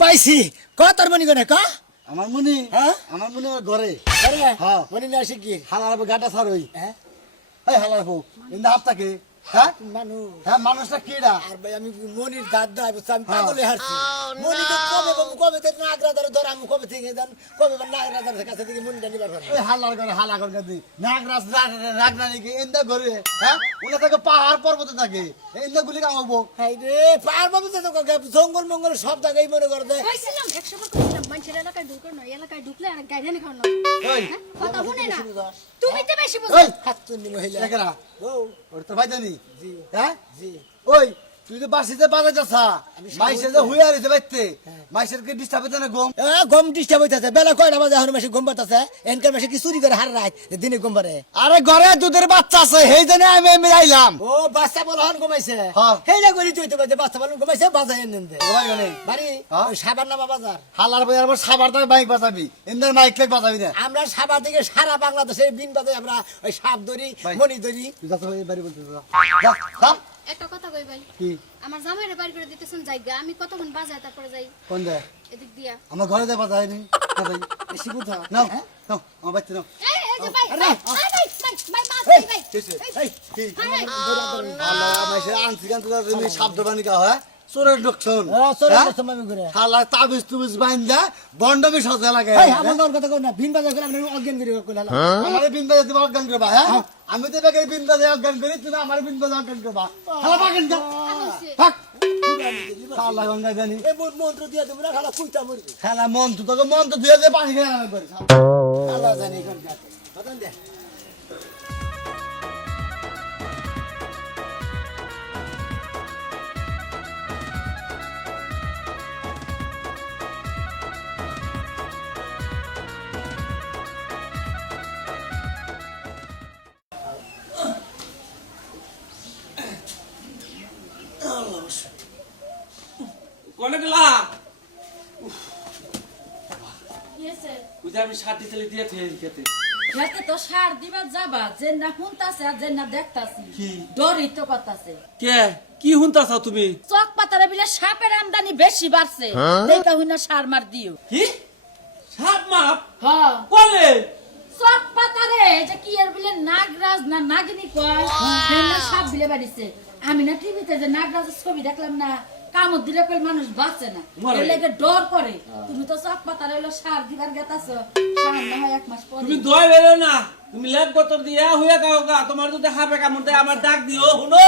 পাইছি ক তোর মনি করে ক আমার মনি হ্যাঁ আমার মনি আমার ঘরে আরে হ্যাঁ মনি না আসে কি হালার গাটা সার হই হ্যাঁ এই হালার বউ ইন্দা হাতটাকে হ্যাঁ মানুষ হ্যাঁ মানুষটা কিডা আর ভাই আমি মনির দাদা আমি পাগলে হারছি মনি তো কবে বাবু কবে তো নাগরাদার ধর আমি কবে থেকে জান কবে নাগরাদার কাছে থেকে মনিটা নিবার পারবো ওই হালার ঘরে হালা করে গাদি নাগরাজ রাগনানি কি ইন্দা ঘরে হ্যাঁ উনি থাকে পাহাড় পর্বতে থাকে ইন্দা গুলি কামাবো হাই রে পার বাবু তো জঙ্গল মঙ্গল সব জায়গায় মনে করে দেয় কইছিলাম 100 বার কইছিলাম মানুষের এলাকায় ঢুকো না এলাকায় ঢুকলে আর গাইডানি খাও না ওই কথা শুনে না তুমি তো বেশি বুঝো ওই হাত তুলি মহিলা দেখরা ও ওর তো ভাই জানি জি হ্যাঁ জি ওই তুই তো বাসিতে বাজে যাচ্ছা মাইসের যে হুইয়া রয়েছে বাইতে মাইসের কি ডিস্টার্ব হইতে না গম গম ডিস্টার্ব হইতাছে বেলা কয়টা বাজে এখন মাসে গম পাতাছে এনকার মাসে কি চুরি করে হার রাত দিনে গম পারে আরে ঘরে দুধের বাচ্চা আছে সেই জন্য আমি আইলাম ও বাচ্চা বলা হন কমাইছে হ্যাঁ। সেইটা করি তুই তো বাচ্চা বলন কমাইছে বাজার এনে দে ভাই গনে বাড়ি হ্যাঁ। ওই সাবার নামা বাজার হালার বই আর সাবার তাই বাইক বাজাবি ইন্দার মাইক লেক বাজাবি না আমরা সাবার থেকে সারা বাংলাদেশে বিন বাজাই আমরা ওই সাপ ধরি ভাই। মণি ধরি তুই যাচ্ছ এই বাড়ি বলতে যা যা একটা কথা কই ভাই কি আমার জামাইরে বাড়ি করে দিতেছেন জায়গা আমি কতক্ষণ বাজায় তারপরে যাই কোন দে এদিক দিয়া আমার ঘরে দে বাজাইনি না যাই বেশি বুঝা নাও নাও আমার বাচ্চা নাও এই যে ভাই আরে। ভাই ভাই ভাই মাছ ভাই ভাই এই কি ভাই আল্লাহ মাইসের আনছি গান তো তুমি শব্দ বানি কা হয় চোরের লোকজন চলে হ্যাঁ? আমি করে হালা তাবিজ তুবিজ বাইন্দা বন্ডমি সাজা লাগে এই আমার নর কথা কই না বিন বাজার করে আপনি অজ্ঞান করে কইলা আমারে বিন বাজে তুমি অজ্ঞান করবা হ্যাঁ আমি তো বেকার বিন বাজে অজ্ঞান করি তুমি আমারে বিন বাজে অজ্ঞান করবা হালা পাকেন যা থাক হালা গঙ্গা জানি এই মন্ত্র দিয়া তুমি না খালা কুইতা মরবি খেলা মন তো তোকে মন তো ধুয়ে দিয়ে পানি খেয়ে আমি করি আল্লাহ জানি কোন কাছে কথা দে কোনে গেলা কিয়েছে ওই যে আমি সার দিতে দিয়ে খেতে খেতে তো সার দিবা যাবা যে না হুনতাছে আর যে না দেখতাছি কি? ডরই তো কথাছে কে কি হুনতাছ তুমি চক পাতারে বিলে সাপের আমদানি বেশি বাড়ছে দেখা হইনা সার মার দিও কি সাপ মাপ হ্যাঁ কোনে চক পাতারে এই যে কি এর বিলে নাগরাজ না নাগিনী কয় হেনা সাপ বিলে বাড়িছে আমি না টিভিতে যে নাগরাজের ছবি দেখলাম না কামড় দিলে কই মানুষ বাঁচে না মরে। এর লাগে ডর করে তুমি তো চক পাতারে হলো সার দিবার গেতাছো সামনে হয় 1 মাস পরে তুমি দয় বেরো না তুমি লেপ গতর দিয়া হইয়া গাও গা তোমার যদি হাপে কামড় দেয় আমার ডাক দিও শুনো